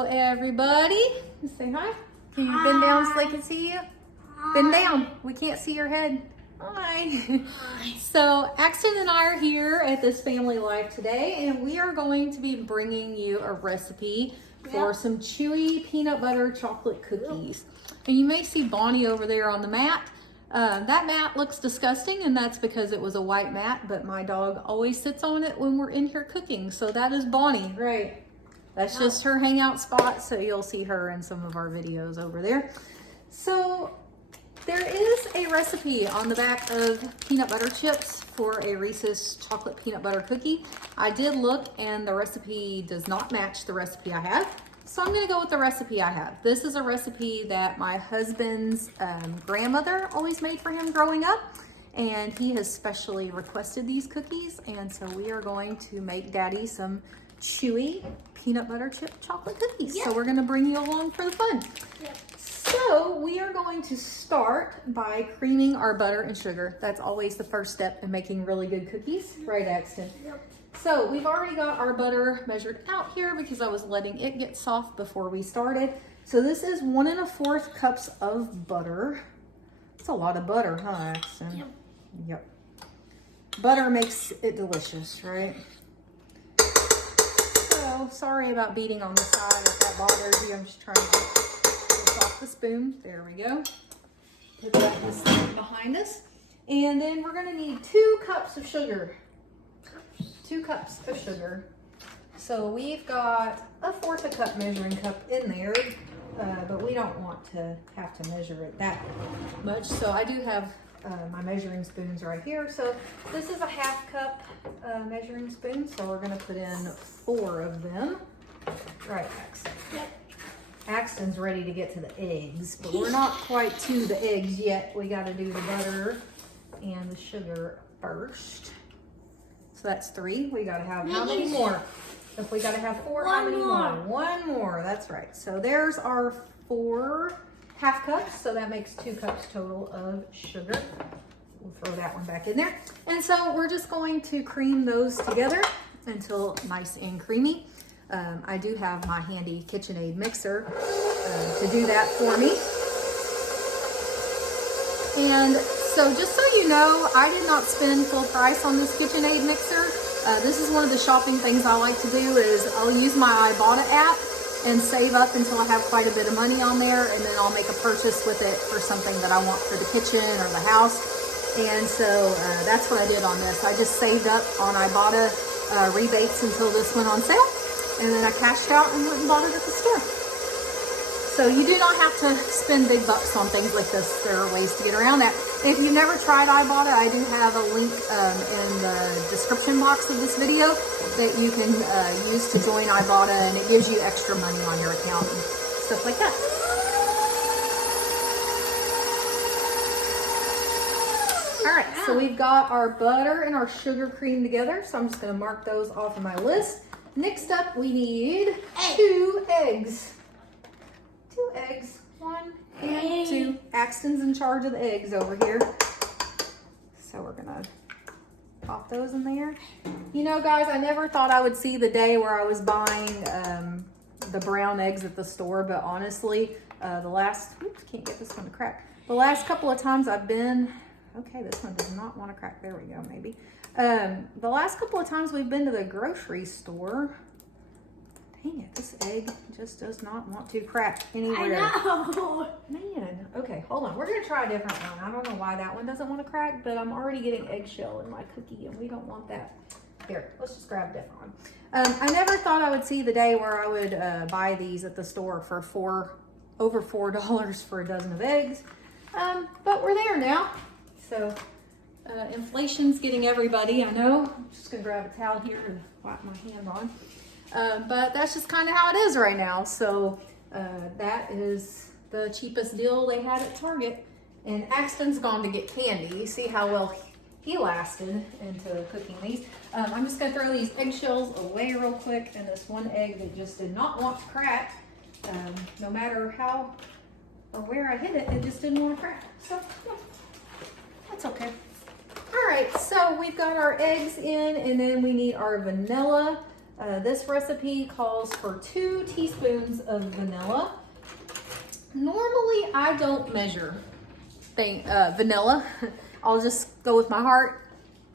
Hello, everybody. Say hi. Can you bend down so they can see you? Bend down. We can't see your head. Hi. So Axton and I are here at this family life today, and we are going to be bringing you a recipe for some chewy peanut butter chocolate cookies. And you may see Bonnie over there on the mat. That mat looks disgusting, and that's because it was a white mat, but my dog always sits on it when we're in here cooking. So that is Bonnie, right? That's just her hangout spot, so you'll see her in some of our videos over there. So there is a recipe on the back of peanut butter chips for a Reese's chocolate peanut butter cookie. I did look, and the recipe does not match the recipe I have. So I'm gonna go with the recipe I have. This is a recipe that my husband's grandmother always made for him growing up, and he has specially requested these cookies, and so we are going to make Daddy some chewy peanut butter chip chocolate cookies. So we're gonna bring you along for the fun. So we are going to start by creaming our butter and sugar. That's always the first step in making really good cookies, right, Axton? So we've already got our butter measured out here because I was letting it get soft before we started. So this is 1 1/4 cups of butter. It's a lot of butter, huh, Axton? Yep. Butter makes it delicious, right? So sorry about beating on the side if that bothers you. I'm just trying to get this off the spoon. There we go. Put that this thing behind us. And then we're gonna need 2 cups of sugar. 2 cups of sugar. So we've got 1/4 cup measuring cup in there, but we don't want to have to measure it that much. So I do have my measuring spoons right here. So this is a 1/2 cup measuring spoon. So we're gonna put in 4 of them. Right, Axton? Yep. Axton's ready to get to the eggs, but we're not quite to the eggs yet. We gotta do the butter and the sugar first. So that's 3. We gotta have how many more? If we gotta have 4, how many more? 1 more, that's right. So there's our 4 1/2 cups. So that makes 2 cups total of sugar. We'll throw that one back in there. And so we're just going to cream those together until nice and creamy. I do have my handy KitchenAid mixer to do that for me. And so just so you know, I did not spend full price on this KitchenAid mixer. This is one of the shopping things I like to do is I'll use my Ibotta app and save up until I have quite a bit of money on there, and then I'll make a purchase with it for something that I want for the kitchen or the house. And so that's what I did on this. I just saved up on Ibotta rebates until this went on sale, and then I cashed out and went and bought it at the store. So you do not have to spend big bucks on things like this. There are ways to get around that. If you've never tried Ibotta, I do have a link in the description box of this video that you can use to join Ibotta, and it gives you extra money on your account and stuff like that. All right, so we've got our butter and our sugar cream together, so I'm just gonna mark those off of my list. Next up, we need 2 eggs. 2 eggs, 1 and 2. Axton's in charge of the eggs over here. So we're gonna pop those in there. You know, guys, I never thought I would see the day where I was buying the brown eggs at the store, but honestly, oops, can't get this one to crack. The last couple of times I've been, okay, this one does not want to crack. There we go, maybe. The last couple of times we've been to the grocery store, dang it, this egg just does not want to crack anywhere. I know. Man, okay, hold on. We're gonna try a different one. I don't know why that one doesn't want to crack, but I'm already getting eggshell in my cookie, and we don't want that. Here, let's just grab a different one. I never thought I would see the day where I would buy these at the store for over $4 for a dozen of eggs, but we're there now. So inflation's getting everybody, I know. I'm just gonna grab a towel here to wipe my hand on. But that's just kind of how it is right now. So that is the cheapest deal they had at Target. And Axton's gone to get candy. See how well he lasted into cooking these. I'm just gonna throw these eggshells away real quick, and this one egg that just did not want to crack. No matter how or where I hit it, it just didn't want to crack. So yeah, that's okay. All right, so we've got our eggs in, and then we need our vanilla. This recipe calls for 2 teaspoons of vanilla. Normally, I don't measure vanilla. I'll just go with my heart,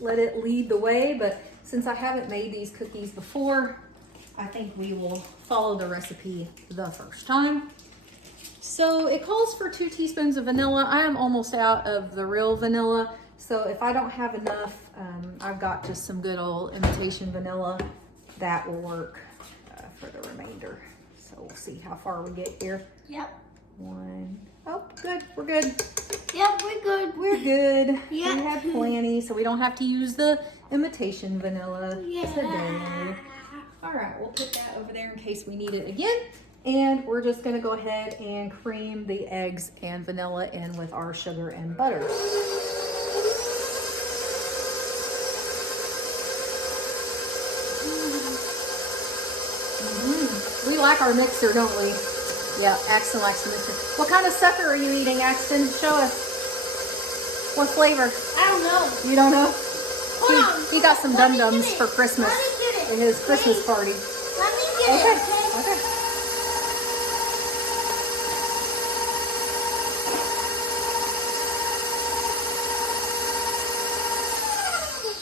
let it lead the way. But since I haven't made these cookies before, I think we will follow the recipe the first time. So it calls for 2 teaspoons of vanilla. I am almost out of the real vanilla. So if I don't have enough, I've got just some good old imitation vanilla. That will work for the remainder. So we'll see how far we get here. Yep. 1. Oh, good. We're good. Yep, we're good. We're good. Yep. We have plenty, so we don't have to use the imitation vanilla today. All right, we'll put that over there in case we need it again. And we're just gonna go ahead and cream the eggs and vanilla in with our sugar and butter. We like our mixer, don't we? Yeah, Axton likes the mixer. What kind of sucker are you eating, Axton? Show us. What flavor? I don't know. You don't know? Hold on. He got some Let me dum-dums get it. for Christmas Let me get it. in his Christmas party. Let me get Okay, it. okay.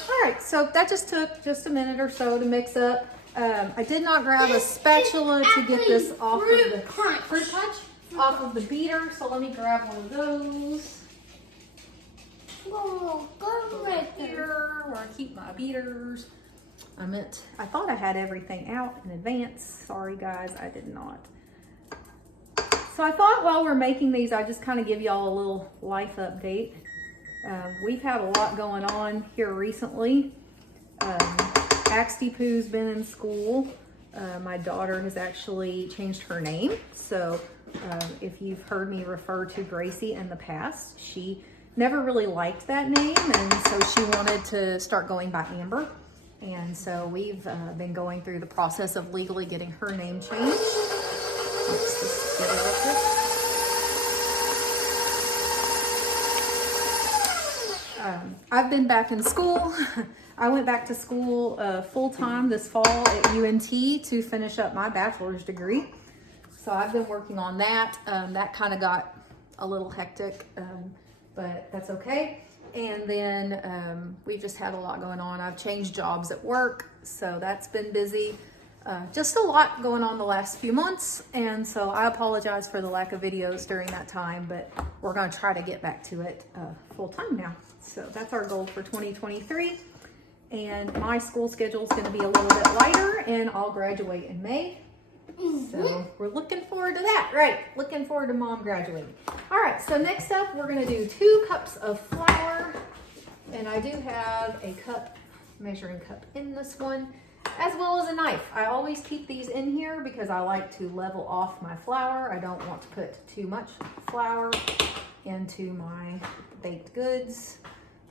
All right, so that just took just a minute or so to mix up. I did not grab a spatula to get this off of the fruit punch, off of the beater. So let me grab one of those. Whoa, go right there. Here, where I keep my beaters. I thought I had everything out in advance. Sorry guys, I did not. So I thought while we're making these, I'd just kind of give y'all a little life update. We've had a lot going on here recently. Axty Poo's been in school. My daughter has actually changed her name. So if you've heard me refer to Gracie in the past, she never really liked that name. And so she wanted to start going by Amber. And so we've been going through the process of legally getting her name changed. Let's just get it real quick. I've been back in school. I went back to school full-time this fall at UNT to finish up my bachelor's degree. So I've been working on that. That kind of got a little hectic, but that's okay. And then we've just had a lot going on. I've changed jobs at work, so that's been busy. Just a lot going on the last few months, and so I apologize for the lack of videos during that time, but we're going to try to get back to it full-time now. So that's our goal for 2023. And my school schedule is going to be a little bit lighter, and I'll graduate in May. So we're looking forward to that, right? Looking forward to Mom graduating. All right, so next up, we're going to do 2 cups of flour, and I do have a measuring cup in this one, as well as a knife. I always keep these in here because I like to level off my flour. I don't want to put too much flour into my baked goods.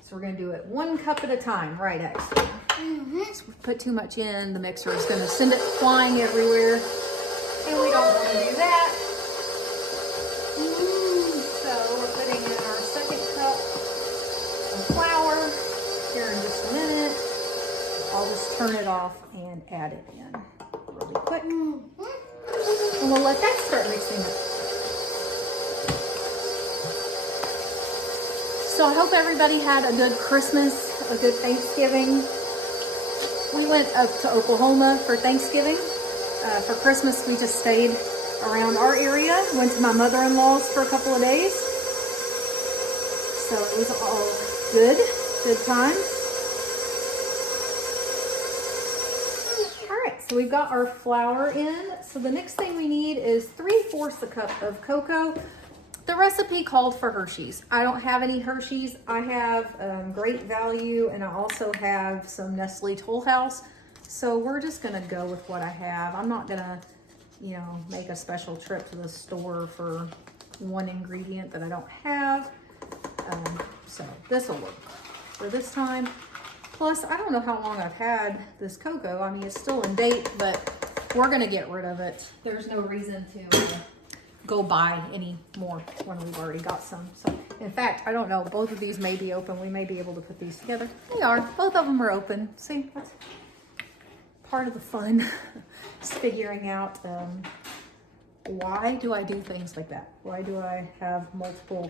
So we're gonna do it 1 cup at a time, right, Axton? So if we put too much in, the mixer is gonna send it flying everywhere, and we don't want to do that. So we're putting in our 2nd cup of flour here in just a minute. I'll just turn it off and add it in really quick. And we'll let that start mixing up. So I hope everybody had a good Christmas, a good Thanksgiving. We went up to Oklahoma for Thanksgiving. For Christmas, we just stayed around our area. Went to my mother-in-law's for a couple of days. So it was all good times. So we've got our flour in. So the next thing we need is 3/4 a cup of cocoa. The recipe called for Hershey's. I don't have any Hershey's. I have Great Value, and I also have some Nestle Toll House. So we're just gonna go with what I have. I'm not gonna, make a special trip to the store for one ingredient that I don't have. So this will work for this time. Plus, I don't know how long I've had this cocoa. I mean, it's still in date, but we're gonna get rid of it. There's no reason to go buy any more when we've already got some. So, in fact, I don't know. Both of these may be open. We may be able to put these together. They are. Both of them are open. See, let's part of the fun is figuring out why do I do things like that? Why do I have multiple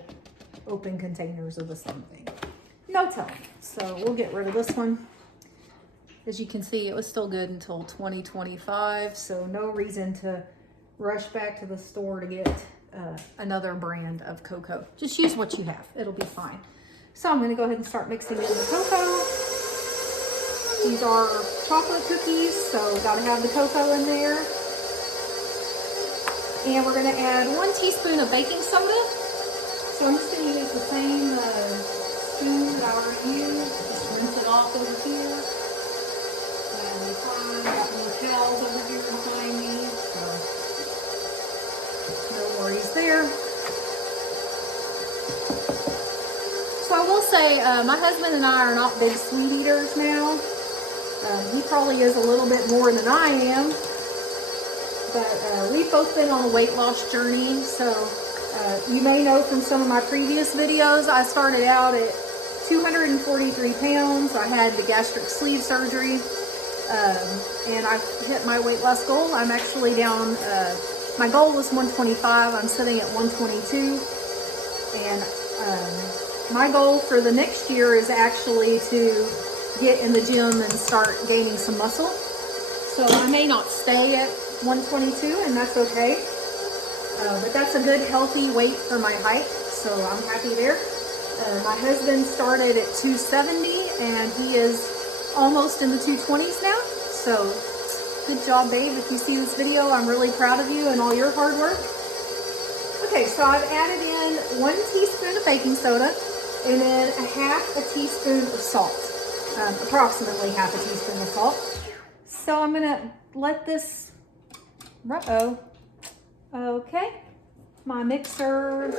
open containers of the same thing? No telling. So we'll get rid of this one. As you can see, it was still good until 2025, so no reason to rush back to the store to get another brand of cocoa. Just use what you have. It'll be fine. So I'm going to go ahead and start mixing in the cocoa. These are chocolate cookies, so got to have the cocoa in there. And we're going to add 1 teaspoon of baking soda. So I'm just going to use the same spoon that I already used. Just rinse it off over here. And we find got more towels over here behind me, so no worries there. So I will say, my husband and I are not big sweet eaters now. He probably is a little bit more than I am. But we've both been on a weight loss journey. So you may know from some of my previous videos, I started out at 243 pounds. I had the gastric sleeve surgery. And I hit my weight loss goal. I'm actually down, my goal was 125. I'm sitting at 122. And my goal for the next year is actually to get in the gym and start gaining some muscle. So I may not stay at 122, and that's okay. But that's a good healthy weight for my height. So I'm happy there. My husband started at 270 and he is almost in the 220s now. So good job, babe. If you see this video, I'm really proud of you and all your hard work. Okay, so I've added in 1 teaspoon of baking soda and then ½ teaspoon of salt, approximately ½ teaspoon of salt. So I'm gonna let this, okay, my mixer,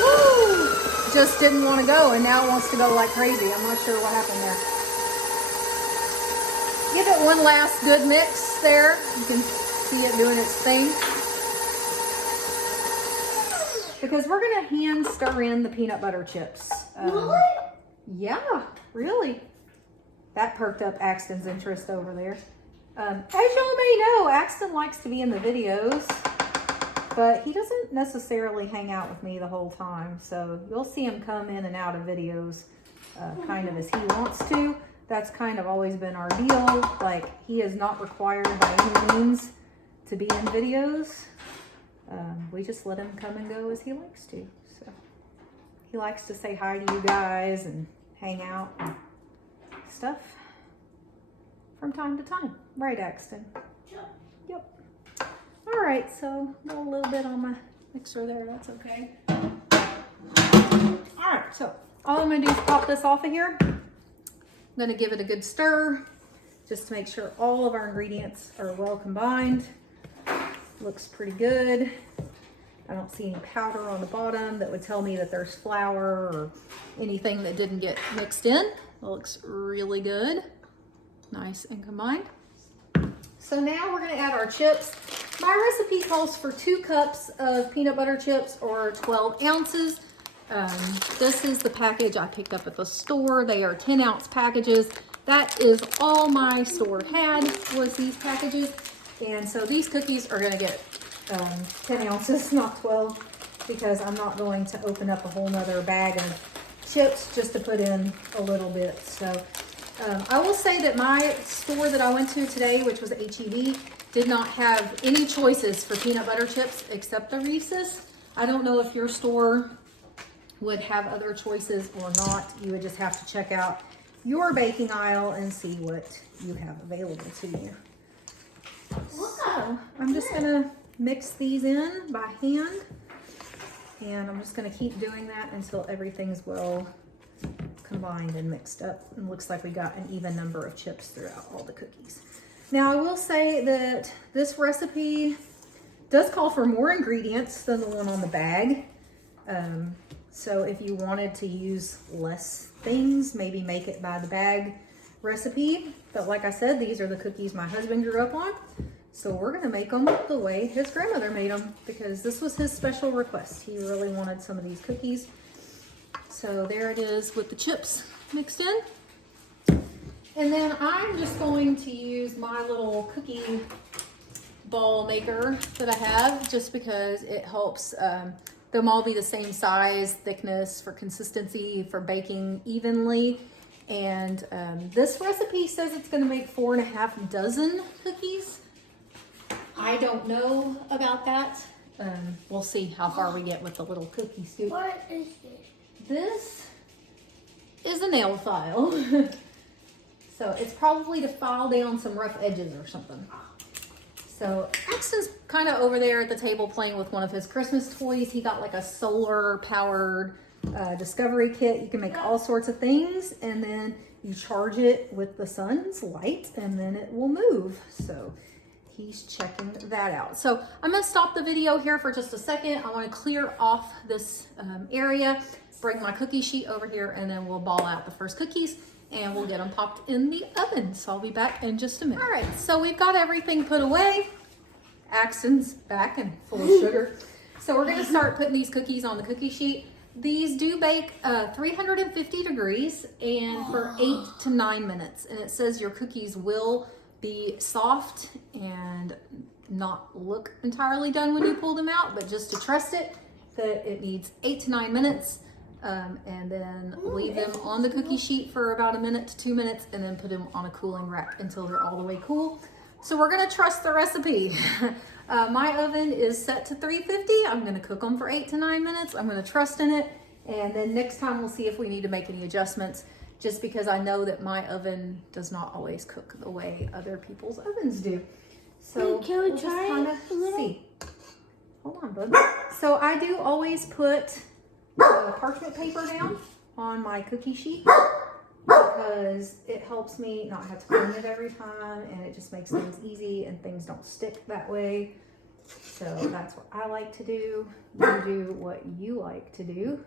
woo, just didn't want to go and now it wants to go like crazy. I'm not sure what happened there. Give it one last good mix there. You can see it doing its thing. Because we're gonna hand stir in the peanut butter chips. Really? Yeah, really. That perked up Axton's interest over there. As y'all may know, Axton likes to be in the videos, but he doesn't necessarily hang out with me the whole time. So you'll see him come in and out of videos kind of as he wants to. That's kind of always been our deal. Like, he is not required by any means to be in videos. We just let him come and go as he likes to. So he likes to say hi to you guys and hang out and stuff from time to time. Right, Axton? Yep. All right, so got a little bit on my mixer there. That's okay. All right, so all I'm gonna do is pop this off of here. I'm gonna give it a good stir just to make sure all of our ingredients are well combined. Looks pretty good. I don't see any powder on the bottom that would tell me that there's flour or anything that didn't get mixed in. It looks really good. Nice and combined. So now we're gonna add our chips. My recipe calls for 2 cups of peanut butter chips or 12 ounces. This is the package I picked up at the store. They are 10-ounce packages. That is all my store had, was these packages. And so these cookies are gonna get 10 ounces, not 12, because I'm not going to open up a whole nother bag of chips just to put in a little bit. So I will say that my store that I went to today, which was Chewy, did not have any choices for peanut butter chips except the Reese's. I don't know if your store would have other choices or not. You would just have to check out your baking aisle and see what you have available to you. So I'm just gonna mix these in by hand, and I'm just gonna keep doing that until everything's well combined and mixed up. And looks like we got an even number of chips throughout all the cookies. Now I will say that this recipe does call for more ingredients than the one on the bag. So if you wanted to use less things, maybe make it by the bag recipe. But like I said, these are the cookies my husband grew up on. So we're gonna make them the way his grandmother made them, because this was his special request. He really wanted some of these cookies. So there it is with the chips mixed in. And then I'm just going to use my little cookie ball maker that I have just because it helps them all be the same size, thickness for consistency, for baking evenly. And this recipe says it's going to make 4.5 dozen cookies. I don't know about that. We'll see how far we get with the little cookie scoop. What is this? This is a nail file. So it's probably to file down some rough edges or something. So Axton's kind of over there at the table playing with one of his Christmas toys. He got like a solar powered discovery kit. You can make all sorts of things, and then you charge it with the sun's light and then it will move. So he's checking that out. So I'm gonna stop the video here for just a second. I wanna clear off this area, bring my cookie sheet over here, and then we'll ball out the first cookies and we'll get them popped in the oven. So I'll be back in just a minute. All right, so we've got everything put away. Axton's back and full of sugar. So we're gonna start putting these cookies on the cookie sheet. These do bake 350 degrees and for 8 to 9 minutes. And it says your cookies will be soft and not look entirely done when you pull them out, but just to trust it, that it needs 8 to 9 minutes. And then leave them on the cookie sheet for about 1 to 2 minutes and then put them on a cooling rack until they're all the way cool. So we're gonna trust the recipe. My oven is set to 350. I'm gonna cook them for 8 to 9 minutes. I'm gonna trust in it. And then next time we'll see if we need to make any adjustments, just because I know that my oven does not always cook the way other people's ovens do. So can we we'll just try kind it a little? of see. Hold on, bud. So I do always put parchment paper down on my cookie sheet because it helps me not have to clean it every time, and it just makes things easy and things don't stick that way. So that's what I like to do. You do what you like to do.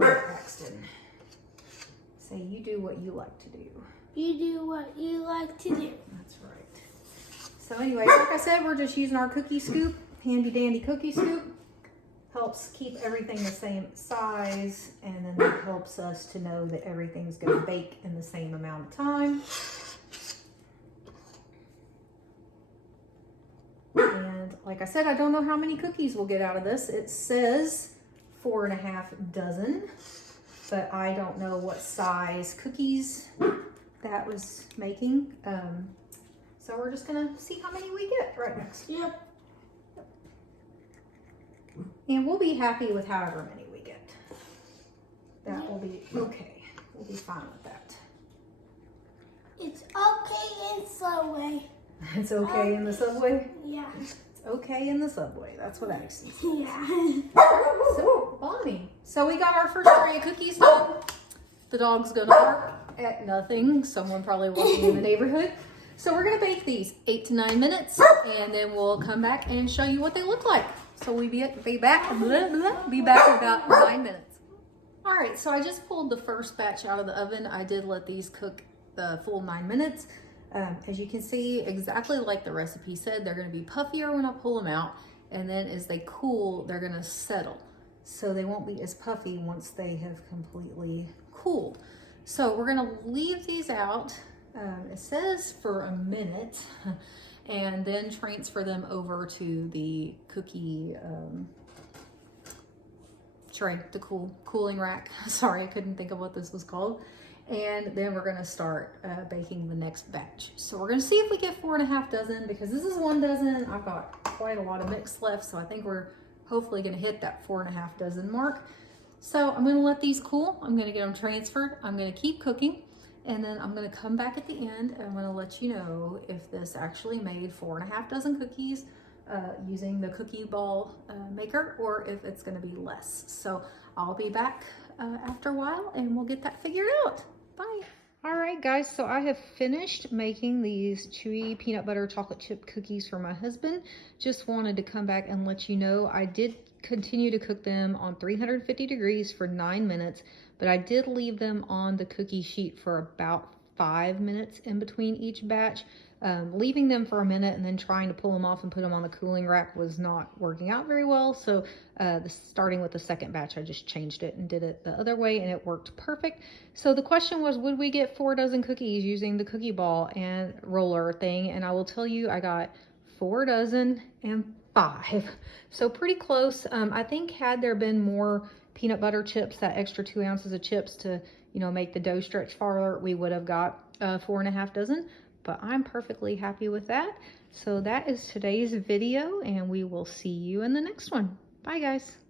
Axton, say you do what you like to do. You do what you like to do. That's right. So anyway, like I said, we're just using our cookie scoop, handy dandy cookie scoop. Helps keep everything the same size, and then that helps us to know that everything's going to bake in the same amount of time. And like I said, I don't know how many cookies we'll get out of this. It says 4.5 dozen, but I don't know what size cookies that was making. So we're just going to see how many we get right next. Yep. And we'll be happy with however many we get. That will be okay. We'll be fine with that. It's okay in Subway. It's okay in the Subway? Yeah. It's okay in the Subway. That's what Axton said. Yeah. So, Bonnie. So we got our first tray of cookies done. The dog's gonna bark at nothing. Someone probably walking in the neighborhood. So we're gonna bake these 8 to 9 minutes, and then we'll come back and show you what they look like. So we'll be back in about 9 minutes. All right, so I just pulled the first batch out of the oven. I did let these cook the full 9 minutes. As you can see, exactly like the recipe said, they're gonna be puffier when I pull them out. And then as they cool, they're gonna settle. So they won't be as puffy once they have completely cooled. So we're gonna leave these out. It says for 1 minute. And then transfer them over to the cookie tray, the cooling rack. Sorry, I couldn't think of what this was called. And then we're gonna start baking the next batch. So we're gonna see if we get 4.5 dozen, because this is 1 dozen. I've got quite a lot of mix left, so I think we're hopefully gonna hit that 4.5 dozen mark. So I'm gonna let these cool. I'm gonna get them transferred. I'm gonna keep cooking. And then I'm gonna come back at the end and I'm gonna let you know if this actually made 4.5 dozen cookies using the cookie ball maker, or if it's gonna be less. So I'll be back after a while and we'll get that figured out. Bye. All right, guys, so I have finished making these chewy peanut butter chocolate chip cookies for my husband. Just wanted to come back and let you know I did continue to cook them on 350 degrees for 9 minutes, but I did leave them on the cookie sheet for about 5 minutes in between each batch. leaving them for a minute and then trying to pull them off and put them on the cooling rack was not working out very well. So starting with the second batch, I just changed it and did it the other way, and it worked perfect. So the question was, would we get 4 dozen cookies using the cookie ball and roller thing? And I will tell you, I got 4 dozen and 5. So pretty close. I think had there been more peanut butter chips, that extra 2 ounces of chips to, you know, make the dough stretch farther, we would have got 4.5 dozen. But I'm perfectly happy with that. So that is today's video, and we will see you in the next one. Bye, guys.